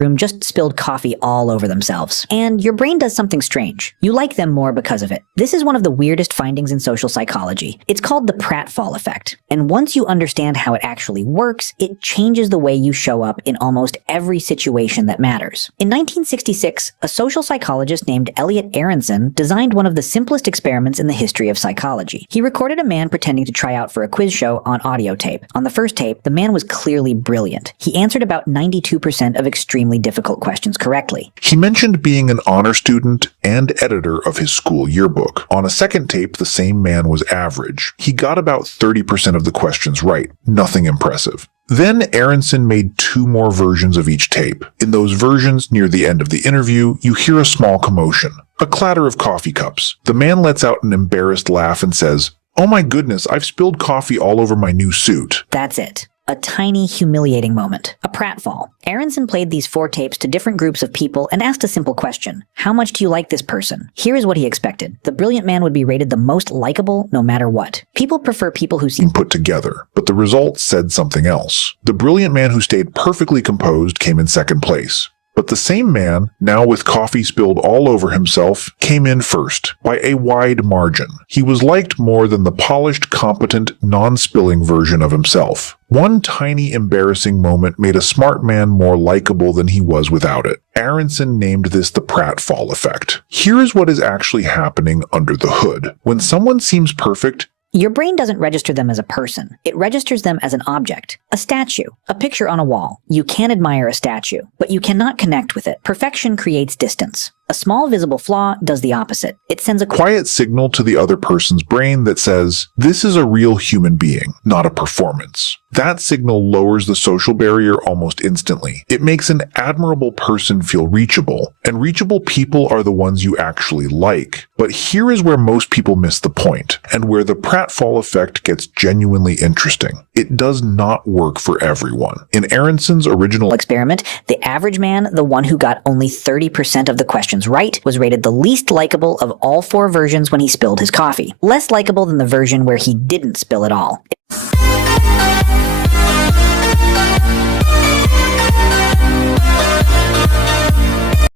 room just spilled coffee all over themselves. And your brain does something strange. You like them more because of it. This is one of the weirdest findings in social psychology. It's called the Pratfall effect. And once you understand how it actually works, it changes the way you show up in almost every situation that matters. In 1966, a social psychologist named Elliot Aronson designed one of the simplest experiments in the history of psychology. He recorded a man pretending to try out for a quiz show on audio tape. On the first tape, the man was clearly brilliant. He answered about 92% of extremely difficult questions correctly. He mentioned being an honor student and editor of his school yearbook. On a second tape, the same man was average. He got about 30% of the questions right. Nothing impressive. Then Aronson made 2 more versions of each tape. In those versions, near the end of the interview, you hear a small commotion. A clatter of coffee cups. The man lets out an embarrassed laugh and says, "Oh my goodness, I've spilled coffee all over my new suit." That's it. A tiny, humiliating moment. A pratfall. Aronson played these 4 tapes to different groups of people and asked a simple question. How much do you like this person? Here is what he expected. The brilliant man would be rated the most likable no matter what. People prefer people who seem put together, but the results said something else. The brilliant man who stayed perfectly composed came in second place. But the same man, now with coffee spilled all over himself, came in first, by a wide margin. He was liked more than the polished, competent, non-spilling version of himself. One tiny embarrassing moment made a smart man more likable than he was without it. Aronson named this the Pratfall effect. Here is what is actually happening under the hood. When someone seems perfect, your brain doesn't register them as a person. It registers them as an object, a statue, a picture on a wall. You can admire a statue, but you cannot connect with it. Perfection creates distance. A small visible flaw does the opposite. It sends a quiet signal to the other person's brain that says, this is a real human being, not a performance. That signal lowers the social barrier almost instantly. It makes an admirable person feel reachable, and reachable people are the ones you actually like. But here is where most people miss the point, and where the pratfall effect gets genuinely interesting. It does not work for everyone. In Aronson's original experiment, the average man, the one who got only 30% of the questions right, was rated the least likable of all 4 versions when he spilled his coffee. Less likable than the version where he didn't spill it all.